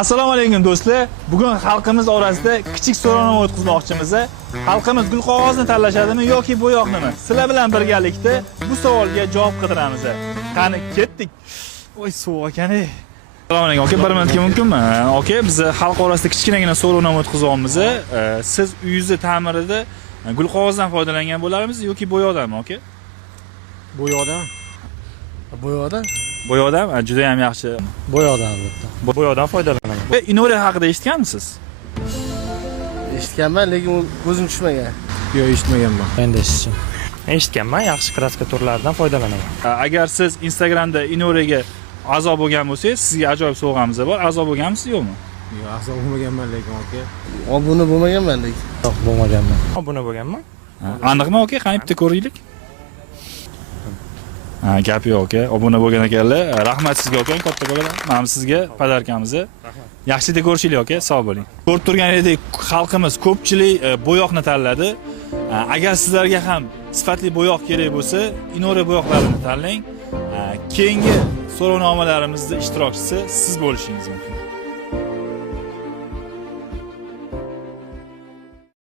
Assalomu alaykum do'stlar. Bugun xalqimiz orasida kichik so'rovnoma o'tkazmoqchimiz. Xalqimiz gul qog'ozni tanlashadimi yoki bo'yoqnimi? Sizlar bilan birgalikda bu savolga javob qidiramiz. Qani ketdik. Voy sovuq ekan-ey. Assalomu alaykum. Aka, bir minutga mumkinmi? Aka, biz xalq orasida kichkinagina so'rovnoma o'tkazyapmiz. Siz uyingizni ta'mirida gul qog'ozdan foydalangan bo'larmisiz yoki bo'yoqdanmi, aka? Bo'yoqdan. Bo'yoqdan? Bo'yoqdan juda ham yaxshi. Bo'yoqdan albatta. Bo'yoqdan foydalanaman. Inore haqida eshitganmisiz? Eshitganman, lekin ko'zim tushmagan. Yo'q, eshitmaganman. Endi eshitdim. Eshitganman, yaxshi kraska turlaridan foydalanaman. Agar siz Instagramda Inorega a'zo bo'lgan bo'lsangiz, sizga ajoyib sovg'amiz bor. A'zo bo'lganmisiz, yo'qmi? Yo'q, a'zo bo'lmaganman lekin aka. Obuna bo'lmaganman lekin. Yo'q, bo'lmaganman. Obuna bo'lganman. Aniqmi aka? Qani bitta ko'raylik. Gap yo'q aka. Obuna bo'lgan ekanlar. Rahmat sizga aka, kattakon. Mana sizga podarkamiz. Yaxshida ko'rishaylik aka, sog' bo'ling. Ko'rib turganingizdek, xalqimiz ko'pchilik bo'yoqni tanladi. Agar sizlarga ham sifatli bo'yoq kerak bo'lsa, Inore bo'yoqlarini tanlang. Keyingi so'rovnomalarimizning ishtirokchisi siz bo'lishingiz mumkin.